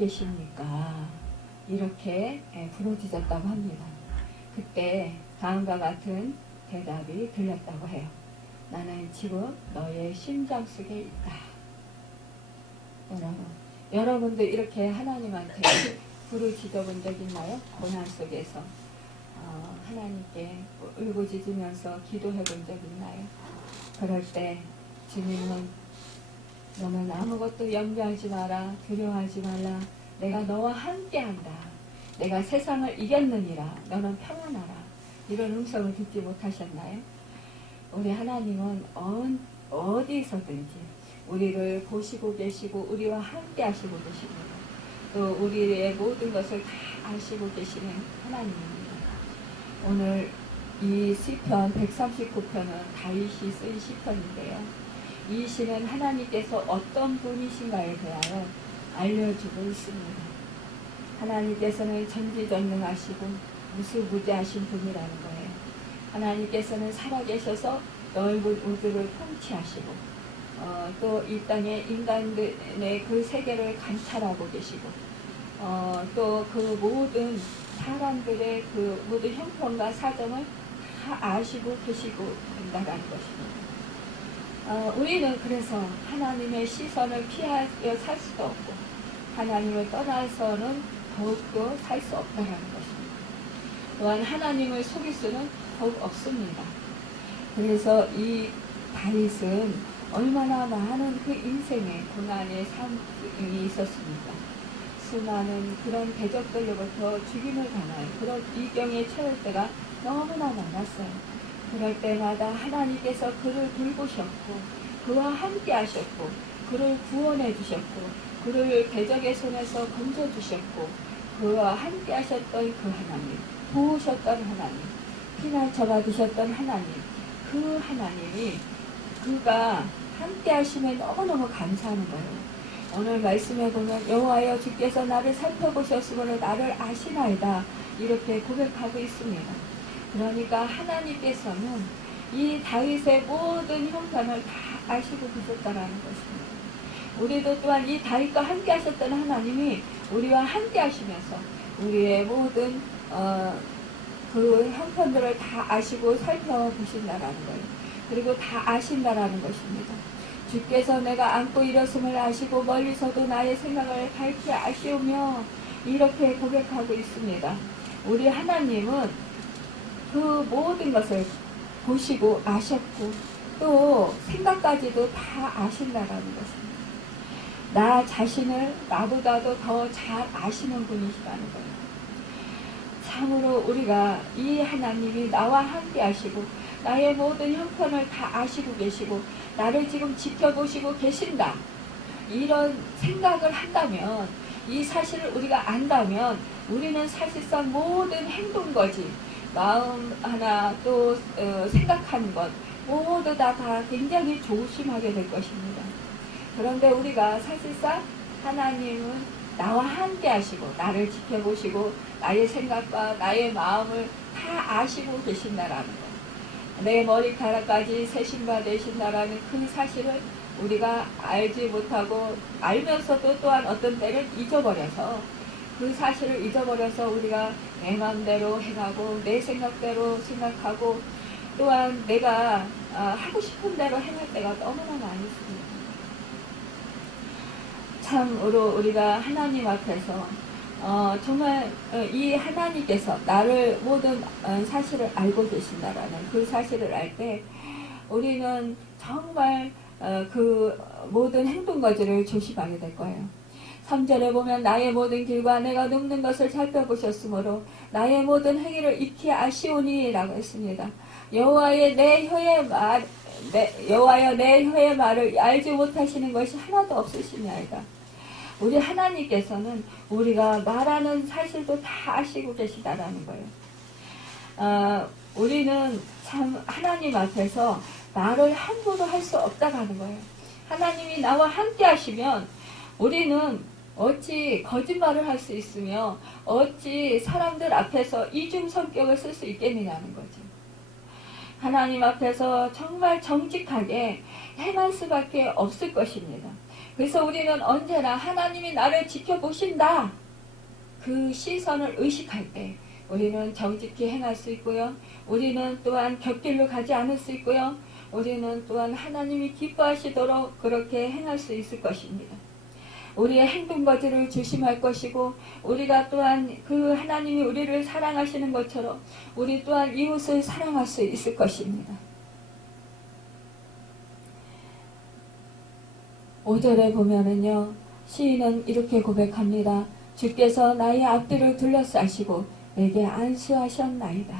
계십니까? 이렇게 부르짖었다고 합니다. 그때 다음과 같은 대답이 들렸다고 해요. 나는 지금 너의 심장 속에 있다. 여러분도 이렇게 하나님한테 부르짖어 본 적 있나요? 고난 속에서 하나님께 울부짖으면서 기도해 본 적 있나요? 그럴 때 주님은 너는 아무것도 염려하지 마라, 두려워하지 말라, 내가 너와 함께한다, 내가 세상을 이겼느니라, 너는 평안하라, 이런 음성을 듣지 못하셨나요? 우리 하나님은 어디서든지 우리를 보시고 계시고 우리와 함께 하시고 계십니다. 또 우리의 모든 것을 다 아시고 계시는 하나님입니다. 오늘 이 시편 139편은 다윗이 쓴 시편인데요. 이 시는 하나님께서 어떤 분이신가에 대하여 알려주고 있습니다. 하나님께서는 전지전능하시고 무수무지하신 분이라는 거예요. 하나님께서는 살아계셔서 넓은 우주를 통치하시고 또 이 땅에 인간들의 그 세계를 관찰하고 계시고 또 그 모든 사람들의 그 모든 형편과 사정을 다 아시고 계시고 된다는 것입니다. 우리는 그래서 하나님의 시선을 피하여 살 수도 없고 하나님을 떠나서는 더욱더 살 수 없다는 것입니다. 또한 하나님을 속일 수는 더욱 없습니다. 그래서 이 다윗은 얼마나 많은 그 인생의 고난의 삶이 있었습니까? 수많은 그런 대적들로부터 죽임을 당할 그런 위경에 처할 때가 너무나 많았어요. 그럴 때마다 하나님께서 그를 돌보셨고 그와 함께 하셨고 그를 구원해 주셨고 그를 대적의 손에서 건져주셨고 그와 함께 하셨던 그 하나님, 도우셨던 하나님, 피난처 받으셨던 하나님, 그 하나님이 그가 함께 하시면 너무너무 감사하는 거예요. 오늘 말씀에 보면 여호와여 주께서 나를 살펴보셨으므로 나를 아시나이다, 이렇게 고백하고 있습니다. 그러니까 하나님께서는 이 다윗의 모든 형편을 다 아시고 계셨다라는 것입니다. 우리도 또한 이 다윗과 함께 하셨던 하나님이 우리와 함께 하시면서 우리의 모든 그 형편들을 다 아시고 살펴보신다라는 거예요. 그리고 다 아신다라는 것입니다. 주께서 내가 안고 일었음을 아시고 멀리서도 나의 생각을 밝히 아시오며, 이렇게 고백하고 있습니다. 우리 하나님은 그 모든 것을 보시고 아셨고 또 생각까지도 다 아신다라는 것입니다. 나 자신을 나보다도 더 잘 아시는 분이시라는 거예요. 참으로 우리가 이 하나님이 나와 함께 하시고 나의 모든 형편을 다 아시고 계시고 나를 지금 지켜보시고 계신다, 이런 생각을 한다면, 이 사실을 우리가 안다면 우리는 사실상 모든 행동거지, 마음 하나 또 생각하는 것 모두 다 굉장히 조심하게 될 것입니다. 그런데 우리가 사실상 하나님은 나와 함께 하시고 나를 지켜보시고 나의 생각과 나의 마음을 다 아시고 계신다라는 것, 내 머리카락까지 세신바 되신다라는 그 사실을 우리가 알지 못하고 알면서도 또한 어떤 때는 잊어버려서, 그 사실을 잊어버려서 우리가 내 마음대로 행하고 내 생각대로 생각하고 또한 내가 하고 싶은 대로 행할 때가 너무나 많이 있습니다. 참으로 우리가 하나님 앞에서 정말 이 하나님께서 나를 모든 사실을 알고 계신다라는 그 사실을 알 때 우리는 정말 그 모든 행동거지를 조심하게 될 거예요. 3절에 보면 나의 모든 길과 내가 눕는 것을 살펴보셨으므로 나의 모든 행위를 익히 아시오니 라고 했습니다. 여호와여 내 혀의 말을 알지 못하시는 것이 하나도 없으시냐이다. 우리 하나님께서는 우리가 말하는 사실도 다 아시고 계시다라는 거예요. 우리는 참 하나님 앞에서 말을 함부로 할 수 없다라는 거예요. 하나님이 나와 함께 하시면 우리는 어찌 거짓말을 할 수 있으며 어찌 사람들 앞에서 이중 성격을 쓸 수 있겠느냐는 거죠. 하나님 앞에서 정말 정직하게 행할 수밖에 없을 것입니다. 그래서 우리는 언제나 하나님이 나를 지켜보신다. 그 시선을 의식할 때 우리는 정직히 행할 수 있고요. 우리는 또한 곁길로 가지 않을 수 있고요. 우리는 또한 하나님이 기뻐하시도록 그렇게 행할 수 있을 것입니다. 우리의 행동거지를 조심할 것이고 우리가 또한 그 하나님이 우리를 사랑하시는 것처럼 우리 또한 이웃을 사랑할 수 있을 것입니다. 5절에 보면은요, 시인은 이렇게 고백합니다. 주께서 나의 앞뒤를 둘러싸시고 내게 안수하셨나이다.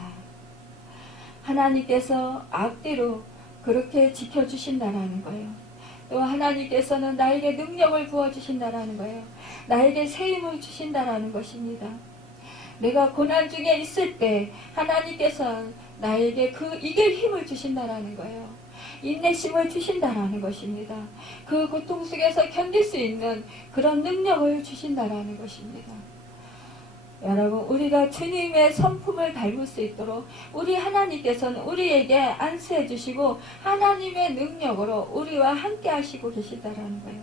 하나님께서 앞뒤로 그렇게 지켜주신다라는 거예요. 또 하나님께서는 나에게 능력을 부어주신다라는 거예요. 나에게 세임을 주신다라는 것입니다. 내가 고난 중에 있을 때 하나님께서 나에게 그 이길 힘을 주신다라는 거예요. 인내심을 주신다라는 것입니다. 그 고통 속에서 견딜 수 있는 그런 능력을 주신다라는 것입니다. 여러분, 우리가 주님의 성품을 닮을 수 있도록 우리 하나님께서는 우리에게 안수해 주시고 하나님의 능력으로 우리와 함께 하시고 계시다라는 거예요.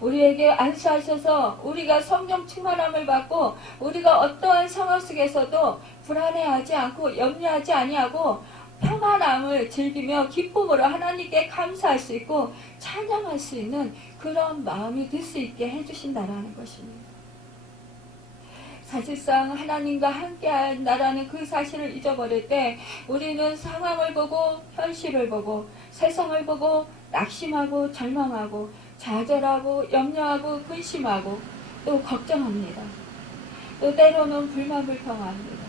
우리에게 안수하셔서 우리가 성령 충만함을 받고 우리가 어떠한 상황 속에서도 불안해하지 않고 염려하지 아니하고 평안함을 즐기며 기쁨으로 하나님께 감사할 수 있고 찬양할 수 있는 그런 마음이 들 수 있게 해주신다라는 것입니다. 사실상 하나님과 함께한다라는 그 사실을 잊어버릴 때 우리는 상황을 보고 현실을 보고 세상을 보고 낙심하고 절망하고 좌절하고 염려하고 근심하고 또 걱정합니다. 또 때로는 불만불평합니다.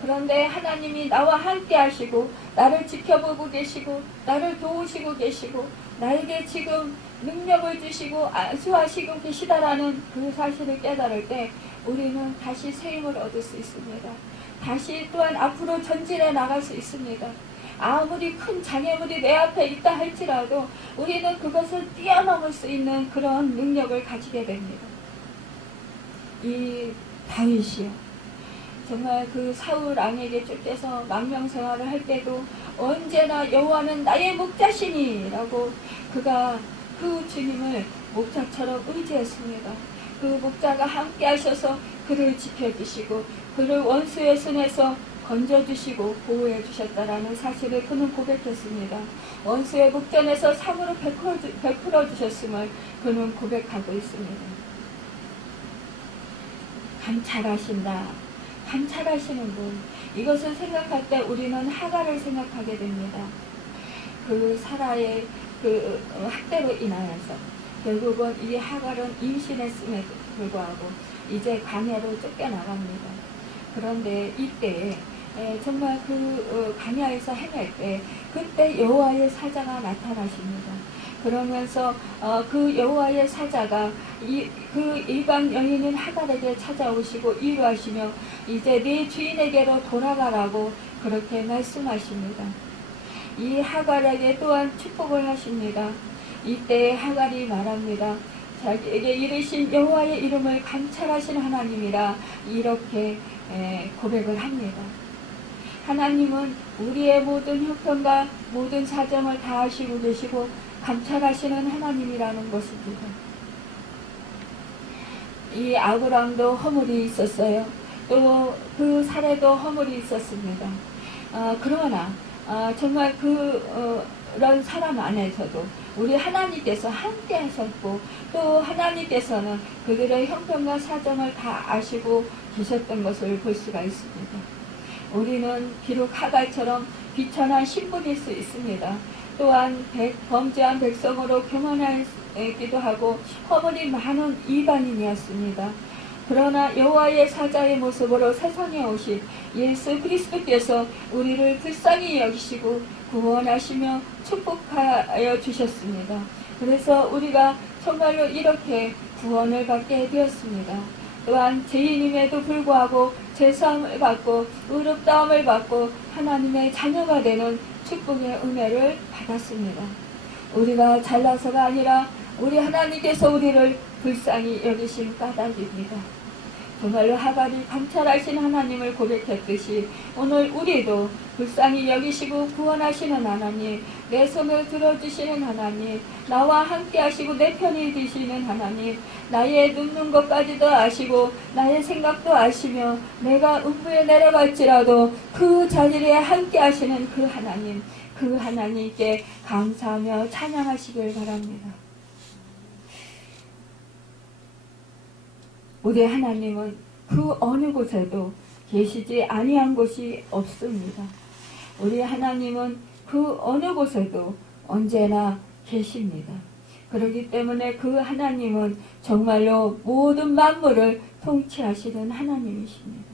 그런데 하나님이 나와 함께 하시고 나를 지켜보고 계시고 나를 도우시고 계시고 나에게 지금 능력을 주시고 안수하시고 계시다라는 그 사실을 깨달을 때 우리는 다시 세임을 얻을 수 있습니다. 다시 또한 앞으로 전진해 나갈 수 있습니다. 아무리 큰 장애물이 내 앞에 있다 할지라도 우리는 그것을 뛰어넘을 수 있는 그런 능력을 가지게 됩니다. 이 다윗이요, 정말 그 사울 왕에게 쫓겨서 망명생활을 할 때도 언제나 여호와는 나의 목자시니 라고 그가 그 주님을 목자처럼 의지했습니다. 그 목자가 함께 하셔서 그를 지켜주시고 그를 원수의 손에서 건져주시고 보호해 주셨다라는 사실을 그는 고백했습니다. 원수의 목전에서 상으로 베풀어 주셨음을 그는 고백하고 있습니다. 감찰하신다. 감찰하시는 분. 이것을 생각할 때 우리는 하갈을 생각하게 됩니다. 그 사라의 그 학대로 인하여서 결국은 이 하갈은 임신했음에도 불구하고 이제 광야로 쫓겨나갑니다. 그런데 이때에 정말 그 광야에서 헤맬 때 그때 여호와의 사자가 나타나십니다. 그러면서 그 여호와의 사자가 그 일반 여인인 하갈에게 찾아오시고 위로하시며 이제 네 주인에게로 돌아가라고 그렇게 말씀하십니다. 이 하갈에게 또한 축복을 하십니다. 이때 하갈이 말합니다. 자기에게 이르신 여호와의 이름을 감찰하신 하나님이라 이렇게 고백을 합니다. 하나님은 우리의 모든 형편과 모든 사정을 다 아시고 계시고 감찰하시는 하나님이라는 것입니다. 이 아브람도 허물이 있었어요. 또 그 사례도 허물이 있었습니다. 그러나 정말 그런 사람 안에서도 우리 하나님께서 함께 하셨고 또 하나님께서는 그들의 형편과 사정을 다 아시고 계셨던 것을 볼 수가 있습니다. 우리는 비록 하갈처럼 비천한 신분일 수 있습니다. 또한 범죄한 백성으로 교만하기도 하고 허물이 많은 이방인이었습니다. 그러나 여호와의 사자의 모습으로 세상에 오신 예수 그리스도께서 우리를 불쌍히 여기시고 구원하시며 축복하여 주셨습니다. 그래서 우리가 정말로 이렇게 구원을 받게 되었습니다. 또한 죄인임에도 불구하고 죄사함을 받고 의롭다함을 받고 하나님의 자녀가 되는 축복의 은혜를 받았습니다. 우리가 잘나서가 아니라 우리 하나님께서 우리를 불쌍히 여기신 까닭입니다. 정말로 하갈이 감찰하신 하나님을 고백했듯이 오늘 우리도 불쌍히 여기시고 구원하시는 하나님, 내 손을 들어주시는 하나님, 나와 함께 하시고 내 편이 되시는 하나님, 나의 눕는 것까지도 아시고 나의 생각도 아시며 내가 음부에 내려갈지라도 그 자리에 함께 하시는 그 하나님, 그 하나님께 감사하며 찬양하시길 바랍니다. 우리 하나님은 그 어느 곳에도 계시지 아니한 곳이 없습니다. 우리 하나님은 그 어느 곳에도 언제나 계십니다. 그렇기 때문에 그 하나님은 정말로 모든 만물을 통치하시는 하나님이십니다.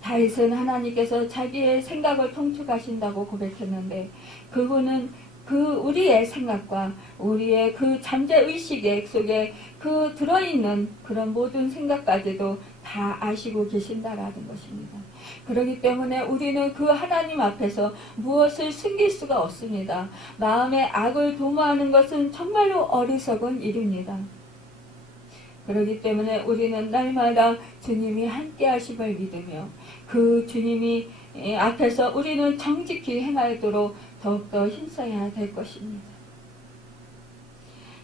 다윗은 하나님께서 자기의 생각을 통촉하신다고 고백했는데 그분은 우리의 생각과 우리의 그 잠재의식 속에 그 들어있는 그런 모든 생각까지도 다 아시고 계신다라는 것입니다. 그렇기 때문에 우리는 그 하나님 앞에서 무엇을 숨길 수가 없습니다. 마음에 악을 도모하는 것은 정말로 어리석은 일입니다. 그렇기 때문에 우리는 날마다 주님이 함께 하심을 믿으며 그 주님이 앞에서 우리는 정직히 행하도록 더욱더 힘써야 될 것입니다.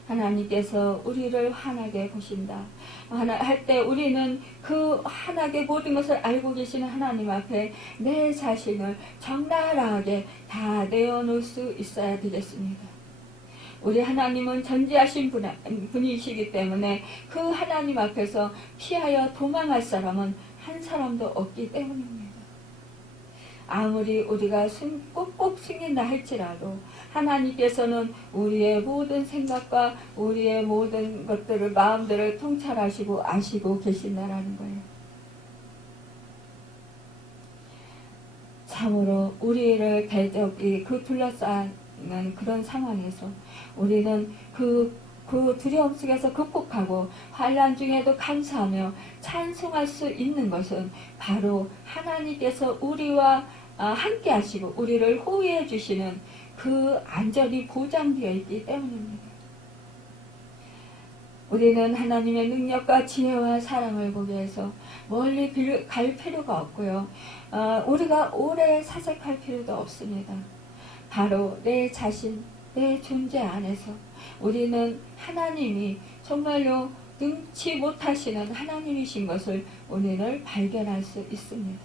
하나님께서 우리를 환하게 보신다 할 때 우리는 그 환하게 모든 것을 알고 계시는 하나님 앞에 내 자신을 적나라하게 다 내어놓을 수 있어야 되겠습니다. 우리 하나님은 전지하신 분이시기 때문에 그 하나님 앞에서 피하여 도망할 사람은 한 사람도 없기 때문입니다. 아무리 우리가 꼭꼭 숨긴다 할지라도 하나님께서는 우리의 모든 생각과 우리의 모든 것들을 마음들을 통찰하시고 아시고 계신다라는 거예요. 참으로 우리를 대적이 둘러싸는 그런 상황에서 우리는 그 두려움 속에서 극복하고 환난 중에도 감사하며 찬송할 수 있는 것은 바로 하나님께서 우리와 함께 하시고 우리를 호위해 주시는 그 안전이 보장되어 있기 때문입니다. 우리는 하나님의 능력과 지혜와 사랑을 보기 위해서 멀리 갈 필요가 없고요. 우리가 오래 사색할 필요도 없습니다. 바로 내 자신, 내 존재 안에서 우리는 하나님이 정말로 능치 못하시는 하나님이신 것을 우리는 발견할 수 있습니다.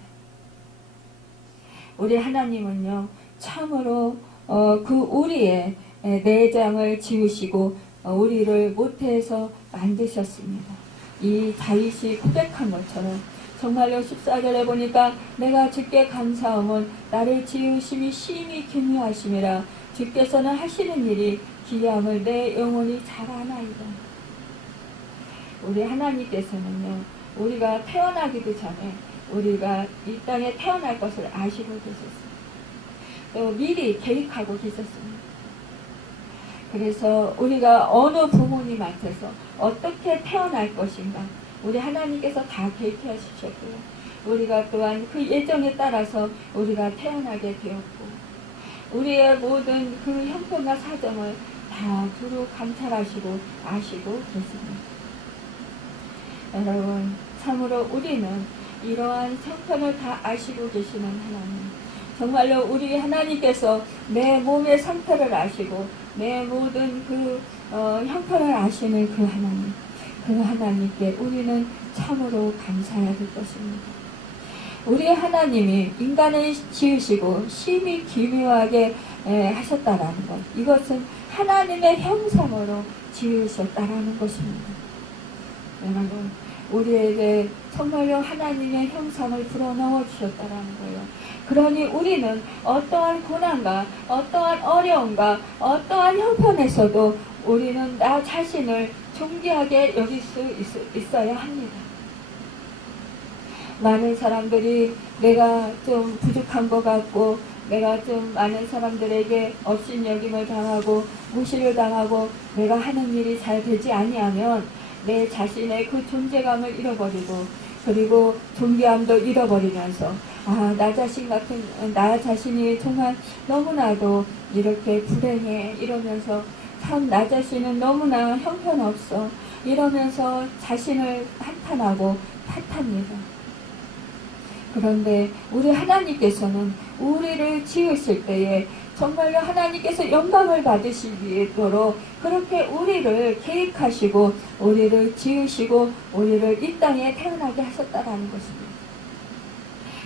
우리 하나님은요, 참으로 우리의 내장을 지으시고 우리를 모태에서 만드셨습니다. 이 다윗이 고백한 것처럼 정말로 14절에 보니까 내가 주께 감사함은 나를 지으심이 심히 기묘하심이라 주께서는 하시는 일이 기이함을 내 영혼이 잘 아나이다. 우리 하나님께서는요, 우리가 태어나기도 전에 우리가 이 땅에 태어날 것을 아시고 계셨습니다. 또 미리 계획하고 계셨습니다. 그래서 우리가 어느 부모님한테서 어떻게 태어날 것인가 우리 하나님께서 다 계획해 주셨고요. 우리가 또한 그 예정에 따라서 우리가 태어나게 되었고 우리의 모든 그 형편과 사정을 다 두루 감찰하시고 아시고 계십니다. 여러분, 참으로 우리는 이러한 형편을 다 아시고 계시는 하나님, 정말로 우리 하나님께서 내 몸의 상태를 아시고 내 모든 그 형편을 아시는 그 하나님, 그 하나님께 우리는 참으로 감사해야 될 것입니다. 우리 하나님이 인간을 지으시고 심히 기묘하게 하셨다라는 것, 이것은 하나님의 형상으로 지으셨다라는 것입니다. 여러분, 우리에게 정말로 하나님의 형상을 불어넣어 주셨다라는 거예요. 그러니 우리는 어떠한 고난과 어떠한 어려움과 어떠한 형편에서도 우리는 나 자신을 존귀하게 여길 수 있어야 합니다. 많은 사람들이 내가 좀 부족한 것 같고 내가 좀 많은 사람들에게 업신여김을 당하고 무시를 당하고 내가 하는 일이 잘 되지 아니하면 내 자신의 그 존재감을 잃어버리고 그리고 존귀함도 잃어버리면서 나 자신이 정말 너무나도 이렇게 불행해 이러면서 참 나 자신은 너무나 형편없어 이러면서 자신을 한탄하고 탓합니다. 그런데 우리 하나님께서는 우리를 지으실 때에 정말로 하나님께서 영광을 받으시도록 그렇게 우리를 계획하시고 우리를 지으시고 우리를 이 땅에 태어나게 하셨다라는 것입니다.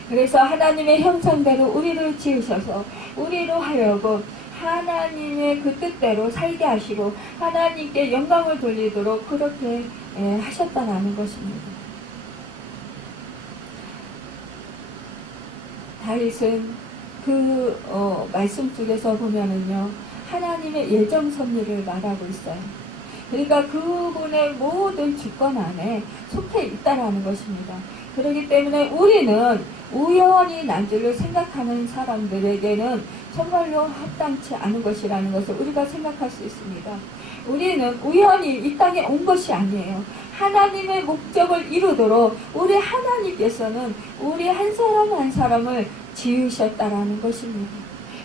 그래서 하나님의 형상대로 우리를 지으셔서 우리로 하여금 하나님의 그 뜻대로 살게 하시고 하나님께 영광을 돌리도록 그렇게 하셨다라는 것입니다. 다윗은 그 말씀 속에서 보면은요, 하나님의 예정 섭리를 말하고 있어요. 그러니까 그분의 모든 주권 안에 속해 있다라는 것입니다. 그렇기 때문에 우리는 우연히 난 줄로 생각하는 사람들에게는 정말로 합당치 않은 것이라는 것을 우리가 생각할 수 있습니다. 우리는 우연히 이 땅에 온 것이 아니에요. 하나님의 목적을 이루도록 우리 하나님께서는 우리 한 사람 한 사람을 지으셨다라는 것입니다.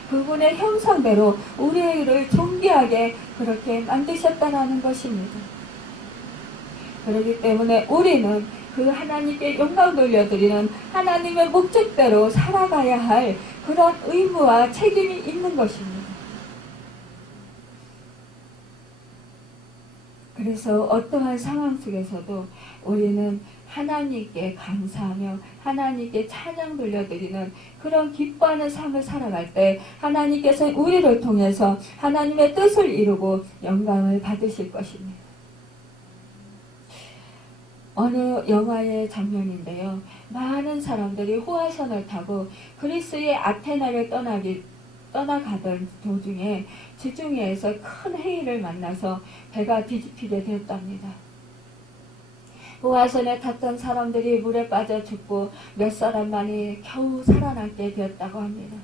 그분의 형상대로 우리를 존귀하게 그렇게 만드셨다라는 것입니다. 그렇기 때문에 우리는 그 하나님께 영광 돌려드리는 하나님의 목적대로 살아가야 할 그런 의무와 책임이 있는 것입니다. 그래서 어떠한 상황 속에서도 우리는 하나님께 감사하며 하나님께 찬양 돌려드리는 그런 기뻐하는 삶을 살아갈 때 하나님께서 우리를 통해서 하나님의 뜻을 이루고 영광을 받으실 것입니다. 어느 영화의 장면인데요. 많은 사람들이 호화선을 타고 그리스의 아테나를 떠나가던 도중에 지중해에서 큰 해일을 만나서 배가 뒤집히게 되었답니다. 호화선에 탔던 사람들이 물에 빠져 죽고 몇 사람만이 겨우 살아남게 되었다고 합니다.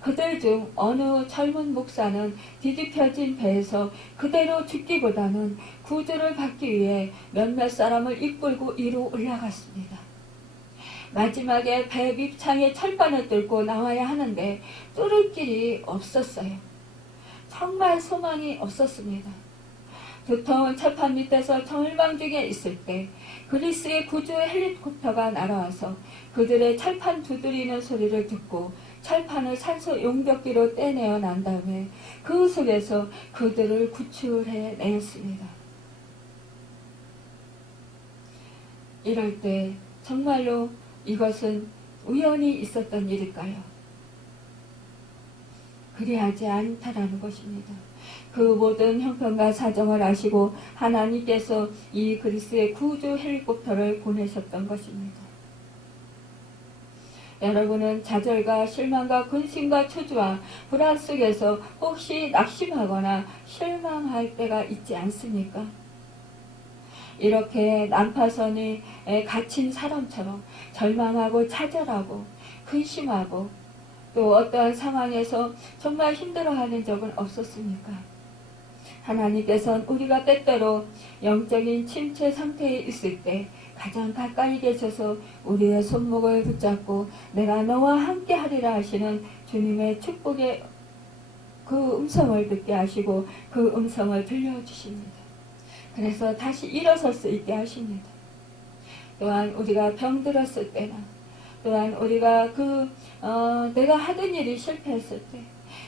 그들 중 어느 젊은 목사는 뒤집혀진 배에서 그대로 죽기보다는 구조를 받기 위해 몇몇 사람을 이끌고 위로 올라갔습니다. 마지막에 배 밑창에 철판을 뚫고 나와야 하는데 뚫을 길이 없었어요. 정말 소망이 없었습니다. 두터운 철판 밑에서 절망 중에 있을 때 그리스의 구조 헬리콥터가 날아와서 그들의 철판 두드리는 소리를 듣고 철판을 산소 용접기로 떼내어 난 다음에 그 속에서 그들을 구출해 내었습니다. 이럴 때 정말로 이것은 우연히 있었던 일일까요? 그리하지 않다라는 것입니다. 그 모든 형편과 사정을 아시고 하나님께서 이 그리스의 구조 헬리콥터를 보내셨던 것입니다. 여러분은 좌절과 실망과 근심과 초조와 불안 속에서 혹시 낙심하거나 실망할 때가 있지 않습니까? 이렇게 난파선에 갇힌 사람처럼 절망하고 좌절하고 근심하고 또 어떠한 상황에서 정말 힘들어하는 적은 없었습니까? 하나님께서는 우리가 때때로 영적인 침체 상태에 있을 때 가장 가까이 계셔서 우리의 손목을 붙잡고 내가 너와 함께 하리라 하시는 주님의 축복의 그 음성을 듣게 하시고 그 음성을 들려주십니다. 그래서 다시 일어설 수 있게 하십니다. 또한 우리가 병들었을 때나 또한 우리가 내가 하던 일이 실패했을 때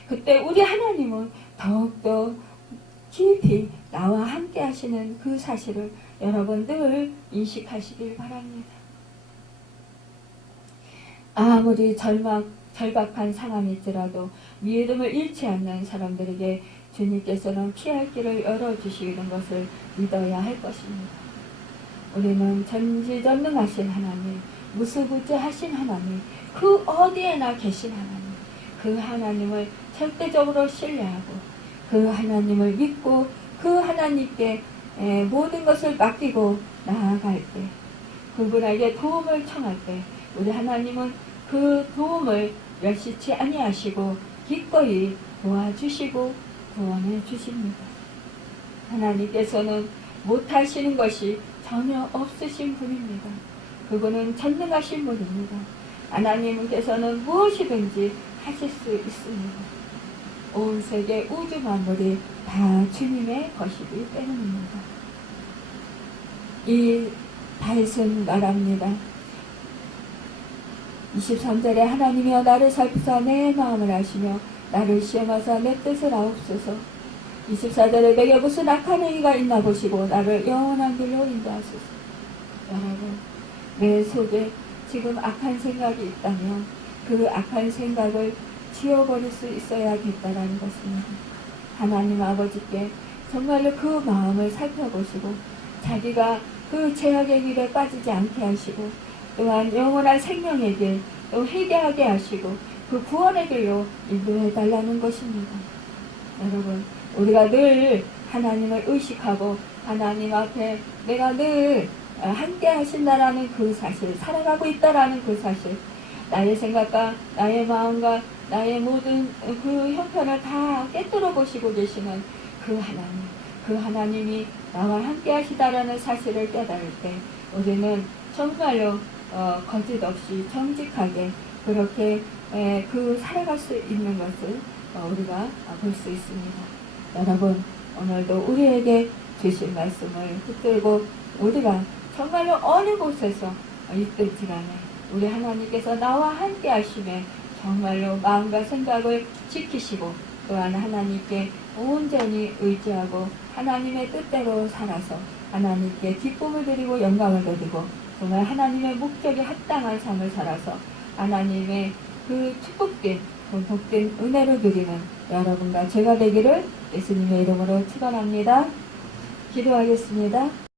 그때 우리 하나님은 더욱더 깊이 나와 함께 하시는 그 사실을 여러분 늘 인식하시길 바랍니다. 아무리 절박한 상황일지라도 믿음을 잃지 않는 사람들에게 주님께서는 피할 길을 열어주시는 것을 믿어야 할 것입니다. 우리는 전지전능하신 하나님, 무수부지하신 하나님, 그 어디에나 계신 하나님, 그 하나님을 절대적으로 신뢰하고 그 하나님을 믿고 그 하나님께 모든 것을 맡기고 나아갈 때 그분에게 도움을 청할 때 우리 하나님은 그 도움을 멸시치 아니하시고 기꺼이 도와주시고 구원해 주십니다. 하나님께서는 못하시는 것이 전혀 없으신 분입니다. 그분은 전능하신 분입니다. 하나님께서는 무엇이든지 하실 수 있습니다. 온 세계 우주 만물이 다 주님의 것이기 때문입니다. 이 다윗은 말합니다. 23절에 하나님이여 나를 살피사 내 마음을 아시며 나를 시험하사 내 뜻을 아옵소서. 24절에 내게 무슨 악한 행위가 있나 보시고 나를 영원한 길로 인도하소서. 여러분, 내 속에 지금 악한 생각이 있다면 그 악한 생각을 지워버릴 수 있어야겠다라는 것입니다. 하나님 아버지께 정말로 그 마음을 살펴보시고 자기가 그 죄악의 길에 빠지지 않게 하시고 또한 영원한 생명의 길, 또 회개하게 하시고 그 구원의 길로 인도해 달라는 것입니다. 여러분, 우리가 늘 하나님을 의식하고 하나님 앞에 내가 늘 함께 하신다라는 그 사실, 살아가고 있다라는 그 사실, 나의 생각과 나의 마음과 나의 모든 그 형편을 다 깨뜨려 보시고 계시는 그 하나님, 그 하나님이 나와 함께 하시다라는 사실을 깨달을 때 우리는 정말로 거짓 없이 정직하게 그렇게 그 살아갈 수 있는 것을 우리가 볼 수 있습니다. 여러분, 오늘도 우리에게 주신 말씀을 붙들고 우리가 정말로 어느 곳에서 있든지간에 우리 하나님께서 나와 함께 하심에 정말로 마음과 생각을 지키시고 또한 하나님께 온전히 의지하고 하나님의 뜻대로 살아서 하나님께 기쁨을 드리고 영광을 드리고 정말 하나님의 목적에 합당한 삶을 살아서 하나님의 그 축복된 그 복된 은혜를 누리는 여러분과 제가 되기를 예수님의 이름으로 축원합니다. 기도하겠습니다.